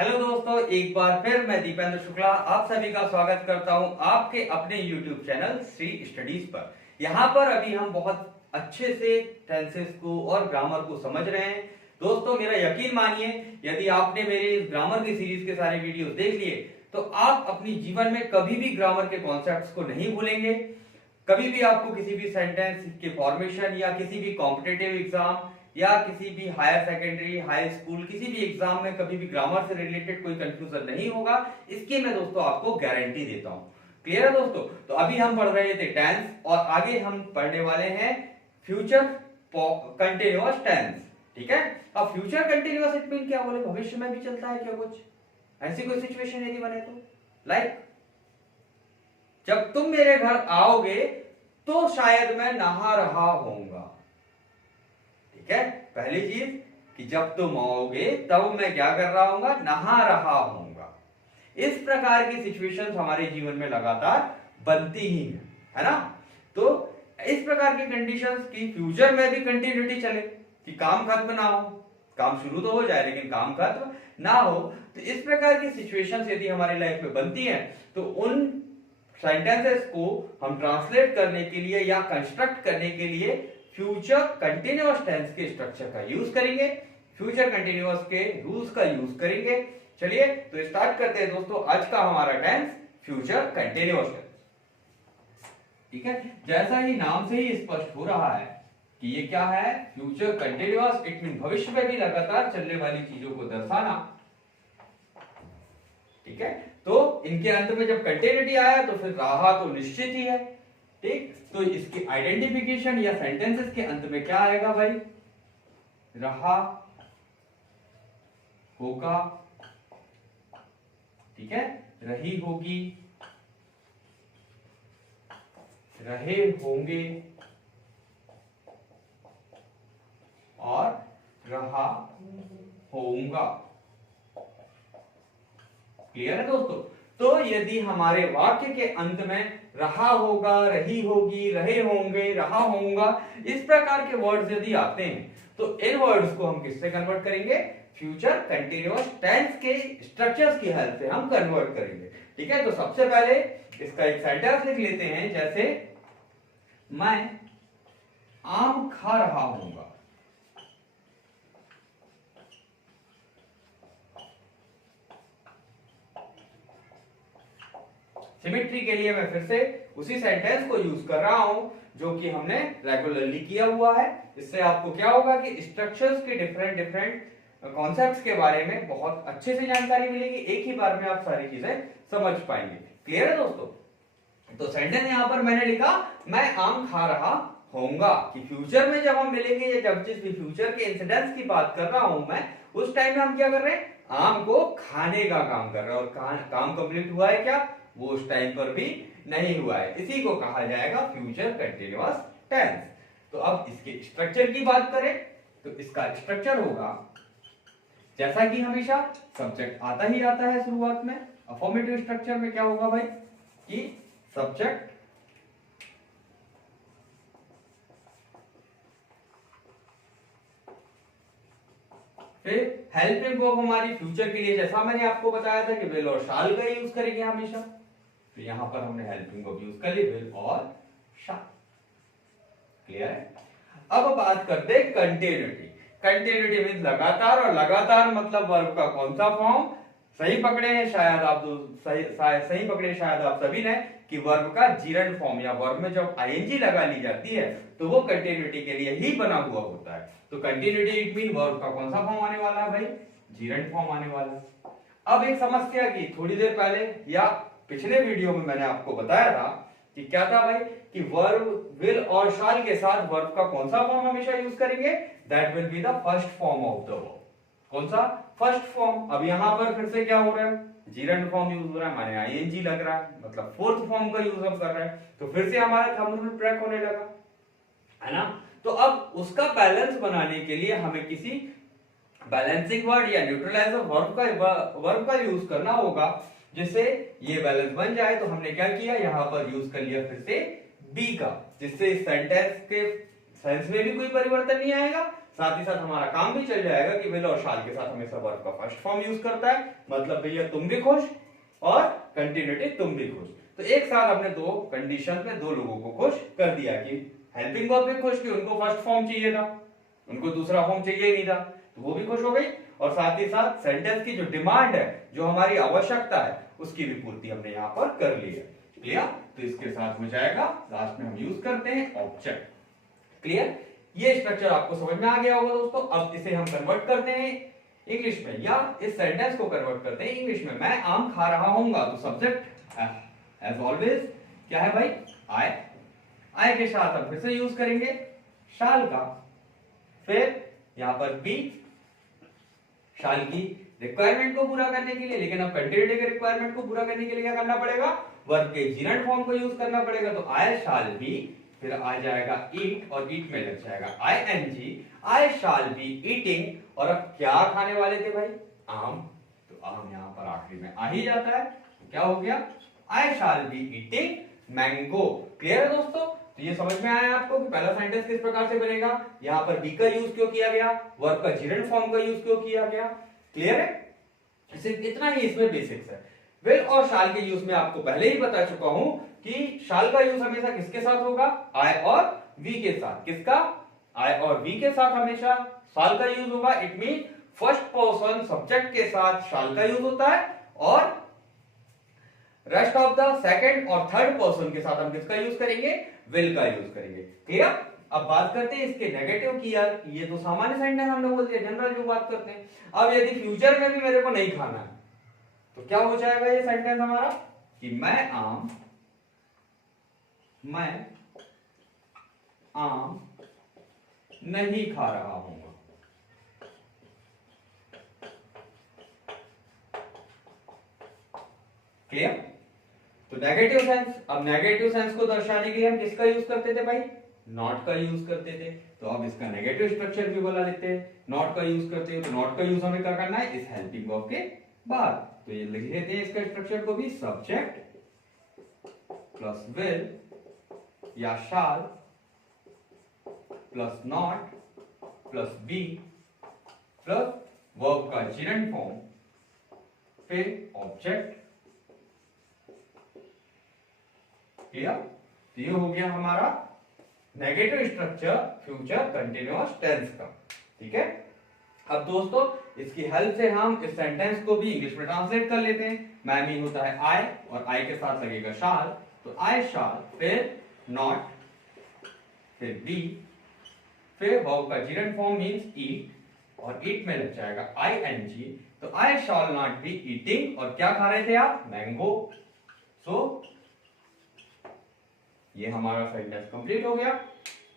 Hello दोस्तों, एक बार फिर मैं दीपेंद्र शुक्ला आप सभी का स्वागत करता हूं आपके अपने YouTube चैनल श्री स्टडीज पर। यहाँ पर अभी हम बहुत अच्छे से टेंसेस को और ग्रामर को समझ रहे हैं। दोस्तों मेरा यकीन मानिए, यदि आपने मेरे इस ग्रामर की सीरीज के सारे वीडियोस देख लिए तो आप अपनी जीवन में कभी भी ग्रामर के कॉन्सेप्ट्स को नहीं भूलेंगे। कभी भी आपको किसी भी सेंटेंस के फॉर्मेशन या किसी भी कॉम्पिटिटिव एग्जाम या किसी भी हायर सेकेंडरी हाई स्कूल किसी भी एग्जाम में कभी भी ग्रामर से रिलेटेड कोई कंफ्यूजन नहीं होगा, इसकी मैं दोस्तों आपको गारंटी देता हूं। क्लियर है दोस्तों? तो अभी हम पढ़ रहे थे टेंस और आगे हम पढ़ने वाले हैं फ्यूचर कंटिन्यूअस टेंस। ठीक है, अब फ्यूचर कंटिन्यूअस इट मीन क्या बोले, भविष्य में भी चलता है क्या कुछ ऐसी कोई सिचुएशन यदि बने तो लाइक जब तुम मेरे घर आओगे तो शायद मैं नहा रहा होऊंगा। ठीक है, पहली चीज कि जब तुम आओगे तब मैं क्या कर रहा हूंगा, नहा रहा हूंगा। इस प्रकार की सिचुएशंस हमारे जीवन में लगातार बनती ही है ना। तो इस प्रकार की कंडीशंस की फ्यूचर में भी कंटिन्यूटी चले कि काम खत्म ना हो, काम शुरू तो हो जाए लेकिन काम खत्म ना हो। तो इस प्रकार की सिचुएशंस यदि हमारी लाइफ में बनती हैं तो उन सेंटेंसेस को हम ट्रांसलेट करने के लिए या कंस्ट्रक्ट करने के लिए फ्यूचर कंटिन्यूअस टेंस के स्ट्रक्चर का यूज करेंगे, फ्यूचर कंटिन्यूअस के रूल्स का यूज करेंगे। चलिए तो स्टार्ट करते हैं दोस्तों आज का हमारा टेंस फ्यूचर कंटिन्यूअस टेंस। ठीक है, जैसा ही नाम से ही स्पष्ट हो रहा है कि ये क्या है, फ्यूचर कंटिन्यूअस। इट मीन भविष्य में भी लगातार चलने वाली चीजों को दर्शाना। ठीक है, तो इनके अंत में जब कंटिन्यूटी आया तो फिर रहा तो निश्चित ही है। ठीक, तो इसकी आइडेंटिफिकेशन या सेंटेंसेस के अंत में क्या आएगा भाई, रहा होगा। ठीक है, रही होगी, रहे होंगे और रहा होऊंगा। क्लियर है दोस्तों? तो यदि हमारे वाक्य के अंत में रहा होगा, रही होगी, रहे होंगे, रहा होऊंगा इस प्रकार के वर्ड्स यदि आते हैं तो इन वर्ड्स को हम किससे कन्वर्ट करेंगे, फ्यूचर कंटिन्यूअस टेंस के स्ट्रक्चर्स की हेल्प से हम कन्वर्ट करेंगे। ठीक है, तो सबसे पहले इसका एक सेंटेंस लिख लेते हैं, जैसे मैं आम खा रहा हूंगा। सिमेट्री के लिए मैं फिर से उसी सेंटेंस को यूज कर रहा हूं जो कि हमने रेगुलरली किया हुआ है। इससे आपको क्या होगा कि स्ट्रक्चर्स के डिफरेंट कॉन्सेप्ट्स के बारे में बहुत अच्छे से जानकारी मिलेगी, एक ही बार में आप सारी चीजें समझ पाएंगे। क्लियर है दोस्तों? तो सेंटेंस यहां पर मैंने लिखा मैं आम खा रहा होऊंगा कि फ्यूचर में जब हम मिलेंगे या जब जिस भी फ्यूचर के इंसिडेंट्स की बात कर रहा हूं मैं, उस टाइम में हम क्या कर रहे हैं, आम को खाने का काम कर रहे हैं। और काम कंप्लीट हुआ है क्या, वो उस टाइम पर भी नहीं हुआ है। इसी को कहा जाएगा फ्यूचर कंटिन्यूअस टेंस। तो अब इसके स्ट्रक्चर की बात करें तो इसका स्ट्रक्चर होगा जैसा कि हमेशा सब्जेक्ट आता ही आता है शुरुआत में। अफर्मेटिव स्ट्रक्चर में क्या होगा भाई कि सब्जेक्ट फिर हेल्पिंग वर्ब हमारी फ्यूचर के लिए जैसा मैंने आपको बताया था कि विल और शाल का यूज करेंगे हमेशा। तो यहां पर हमने हेल्पिंग वर्ब यूज कर ली, विल और शाल। क्लियर है? अब बात करते हैं कंटिन्यूटी। कंटिन्यूटी मींस लगातार, और लगातार मतलब वर्ब का कौन सा फॉर्म, सही पकड़े हैं शायद आप सही पकड़े शायद आप सभी ने कि वर्ब का जीरंड फॉर्म या वर्ब में जब आईएनजी लगा ली जाती है तो वो कंटिन्यूटी के लिए ही बना हुआ होता है। तो कंटिन्यूटी इट मीन वर्ब का कौन सा फॉर्म आने वाला है भाई, जीरंड फॉर्म आने वाला है। अब एक समस्या की थोड़ी देर पहले या पिछले वीडियो में मैंने आपको बताया था कि क्या था भाई कि वर्ब विल और शाल के साथ वर्ब का कौन सा फॉर्म हमेशा यूज करेंगे, that will be the first form of the verb. कौन सा, फर्स्ट फॉर्म। अब यहां पर फिर से क्या हो रहा है, जीरंड फॉर्म यूज हो रहा है, माने आईएनजी लग रहा है, मतलब फोर्थ फॉर्म का यूज हम कर रहे हैं। तो फिर से हमारा थंब रूल ब्रेक होने लगा है ना। तो अब उसका बैलेंस बनाने के लिए हमें किसी बैलेंसिंग वर्ड या न्यूट्रलाइजर वर्ब का यूज करना होगा जिससे ये बैलेंस बन जाए। तो हमने क्या किया, यहां पर यूज कर लिया फिर से बी का, जिससे इस सेंटेंस के सेंस में भी कोई परिवर्तन नहीं आएगा साथ ही साथ हमारा काम भी चल जाएगा कि विल और शाल के साथ हमेशा वर्ब का फर्स्ट फॉर्म यूज करता है, मतलब भैया तुम भी खुश और कंटिन्यूटी तुम भी खुश। तो एक साथ हमने दो कंडीशन में दो लोगों को खुश कर दिया कि हेल्पिंग वर्ब भी खुश कि उनको फर्स्ट फॉर्म चाहिए था, उनको दूसरा फॉर्म चाहिए ही नहीं था, तो वो भी खुश हो गई, और साथ ही साथ सेंटेंस की जो डिमांड है, जो हमारी आवश्यकता है, उसकी भी पूर्ति हमने यहाँ पर कर ली है। क्लियर? तो इसके साथ हो जाएगा, लास्ट में हम यूज करते हैं ऑब्जेक्ट। क्लियर? ये स्ट्रक्चर आपको समझ में आ गया होगा दोस्तों। अब इसे हम कन्वर्ट करते हैं इंग्लिश में, या इस सेंटेंस को कन्वर्ट करते हैं इंग्लिश में। मैं आम खा रहा हूंगा, तो सब्जेक्ट एज ऑलवेज क्या है भाई? आई। आई के साथ हम फिर से यूज करेंगे शाल का, फिर यहां पर बी शाल की रिक्वायरमेंट को पूरा करने के लिए, लेकिन अब कंटिन्यूटी के रिक्वायरमेंट को पूरा करने के लिए क्या करना पड़ेगा? वर्ब के जीरंड फॉर्म को यूज करना पड़ेगा। तो आई शाल बी, फिर आ जाएगा ईट, और ईट में लग जाएगा ING, I shall be eating. और अब क्या खाने वाले थे भाई? आम, तो आम यहां पर आखिरी में आ ही जाता है, तो क्या हो गया? I shall be eating mango. Clear है दोस्तों? तो ये समझ में आया आपको कि पहला सेंटेंस किस प्रकार से बनेगा, यहां पर बी का यूज क्यों किया गया, वर्ब का जीरंड फॉर्म का यूज क्यों किया गया। क्लियर है? सिर्फ इतना ही इसमें बेसिक्स है। विल और शाल के यूज में आपको पहले ही बता चुका हूं कि शाल का यूज हमेशा किसके साथ होगा? आई और वी के साथ। किसका? आई और वी के साथ हमेशा शाल का यूज होगा। It mean first person subject के साथ शाल का यूज होता है, और रेस्ट ऑफ द सेकंड और थर्ड पर्सन के साथ हम किसका यूज करेंगे? विल का यूज करेंगे। क्लियर? अब बात करते हैं इसके नेगेटिव की। यार ये तो सामान्य सेंटेंस हमने बोल दिया, जनरल जो बात करते हैं। अब यदि फ्यूचर में भी मेरे को नहीं खाना है, तो क्या हो जाएगा ये सेंटेंस हमारा कि मैं आम नहीं खा रहा हूंगा। क्लियर? तो नेगेटिव सेंस, अब नेगेटिव सेंस को दर्शाने के लिए हम किसका यूज करते थे भाई? नॉट का यूज करते थे। तो अब इसका नेगेटिव स्ट्रक्चर भी बोला लेते हैं। नॉट का यूज करते हैं, तो नॉट का यूज हमें क्या करना है? इस हेल्पिंग वर्ब के बाद। तो ये लिख लेते हैं इसका स्ट्रक्चर को भी, सब्जेक्ट प्लस विल या shall plus not plus be plus verb का जीरंड फॉर्म, फिर ऑब्जेक्ट। क्लियर? तो ये हो गया हमारा negative structure future continuous tense का। ठीक है? अब दोस्तों इसकी हेल्प से हम इस सेंटेंस को भी इंग्लिश में ट्रांसलेट कर लेते हैं। मैं मीन होता है आई, और आई के साथ लगेगा शाल, तो आई शाल, फिर नॉट, फिर बी, फिर वर्ब का जीरंड फॉर्म मींस ईट, और ईट में लग जाएगा ING। तो आई शाल नॉट बी ईटिंग, और क्या खा रहे थे आप? मैंगो। सो ये हमारा सेंटेंस कंप्लीट हो गया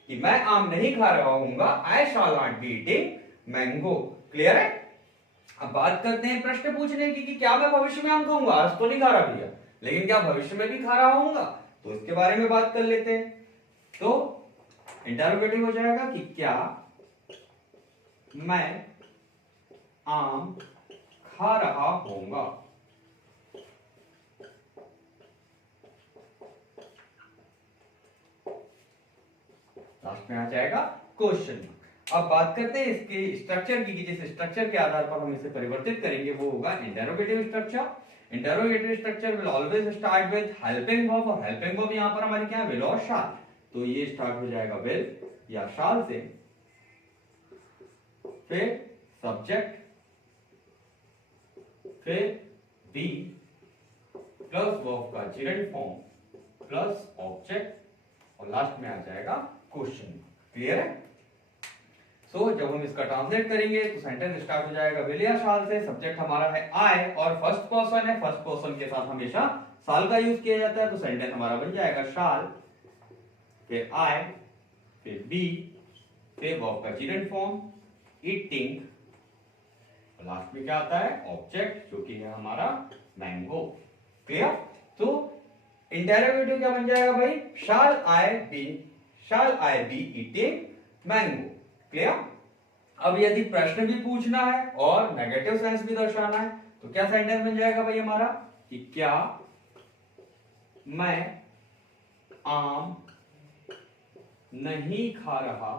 कि मैं आम नहीं खा रहा हूंगा, I shall not be eating mango. Clear है? अब बात करते हैं प्रश्न पूछने की कि क्या मैं भविष्य में आम खाऊंगा? आज तो नहीं खा रहा भैया, लेकिन क्या भविष्य में भी खा रहा हूंगा? तो इसके बारे में बात कर लेते हैं। तो इंटरोगेटिव हो जाएगा कि क्या मैं आम खा रहा हूंगा। लास्ट में आ जाएगा क्वेश्चन। अब बात करते हैं इसके स्ट्रक्चर की, कि जिस स्ट्रक्चर के आधार पर हम इसे परिवर्तित करेंगे वो होगा interrogative structure. Interrogative structure will always start with helping verb, और हेल्पिंग वर्ब यहां पर हमारी क्या है? विल और शाल। तो ये स्टार्ट हो जाएगा विल या शाल से, फिर सब्जेक्ट, फिर बी प्लस वर्ब का जीरंड फॉर्म प्लस ऑब्जेक्ट, और लास्ट में आ जाएगा क्वेश्चन। क्लियर है? सो जब हम इसका ट्रांसलेट करेंगे तो सेंटेंस स्टार्ट हो जाएगा विल या शाल से। सब्जेक्ट हमारा है आई, और फर्स्ट पर्सन है, फर्स्ट पर्सन के साथ हमेशा शाल का यूज किया जाता है। तो सेंटेंस हमारा बन जाएगा शाल, फिर आई, फिर बी, फिर वर्ब का जीरंड फॉर्म ईटिंग, लास्ट में क्या आता है? ऑब्जेक्ट, जो कि है हमारा मैंगो। क्लियर? तो इंटरोगेटिव क्या बन जाएगा भाई? शाल आई बी ईटिंग मैंगो। क्लियर? अब यदि प्रश्न भी पूछना है और नेगेटिव सेंस भी दर्शाना है, तो क्या सेंटेंस बन जाएगा भाई हमारा कि क्या मैं आम नहीं खा रहा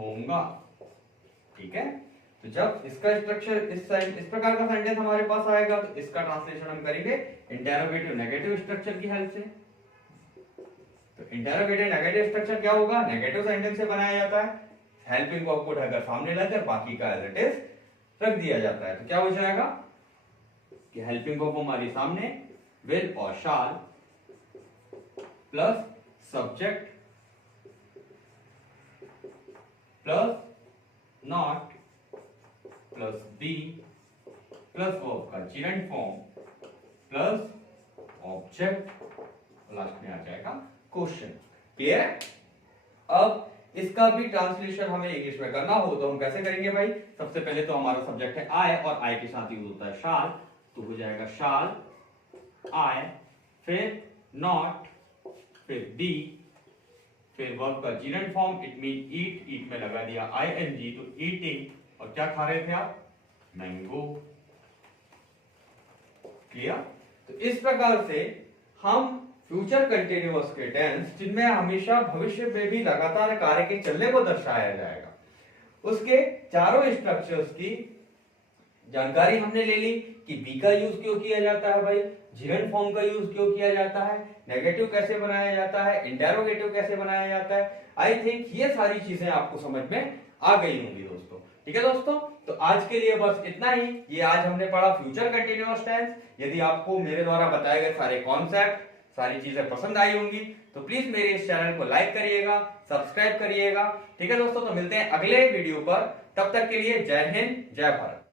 होऊंगा। ठीक है, तो जब इसका स्ट्रक्चर इस प्रकार का सेंटेंस हमारे पास आएगा तो इसका ट्रांसलेशन हम करेंगे इंटेरोगेटिव नेगेटिव स्ट्रक्चर की हेल्प से। तो इंटेरोगेटिव नेगेटिव स्ट्रक्चर क्या होगा, नेगेटिव सेंटेंस से बनाया जाता है, हेल्पिंग वर्ब को उठाकर सामने लाकर बाकी का एज इट इज रख दिया जाता है। तो क्या हो जाएगा कि हेल्पिंग वर्ब हमारे सामने विल और shall plus subject plus not plus be plus verb का gerund form plus object, last में आ जाएगा क्वेश्चन। क्लियर है? अब इसका भी ट्रांसलेशन हमें इंग्लिश में करना हो तो हम कैसे करेंगे भाई? सबसे पहले तो हमारा सब्जेक्ट है आई और आई के साथ यूज होता है शाल, तो हो जाएगा शाल आई, फिर नॉट, फिर बी, फिर वर्ब का जीरेंट फॉर्म इट मीन ईट, ईट में लगा दिया आईएनजी तो ईटिंग, और क्या खा रहे थे आप? मैंगो। क्लियर? तो इस प्रकार से हम फ्यूचर कंटिन्यूअस के टेंस जिनमें हमेशा भविष्य में भी लगातार कार्य के चलने को दर्शाया जाएगा, उसके चारों स्ट्रक्चर्स की जानकारी हमने ले ली कि बी का यूज क्यों किया जाता है भाई, जीरेंट फॉर्म का यूज क्यों किया जाता है, नेगेटिव कैसे बनाया जाता है, इंटेरोगेटिव कैसे बनाया जाता है। आई थिंक ये सारी चीजें आपको समझ में आ गई होंगी दोस्तों। ठीक है दोस्तों, तो आज के लिए बस इतना ही। ये आज हमने पढ़ा फ्यूचर कंटिन्यूअस टेंस। यदि आपको मेरे द्वारा बताए गए सारे कॉन्सेप्ट, सारी चीजें पसंद आई होंगी तो प्लीज मेरे इस चैनल को लाइक करिएगा, सब्सक्राइब करिएगा। ठीक है दोस्तों, तो मिलते हैं अगले वीडियो पर। तब तक के लिए जय हिंद, जय भारत।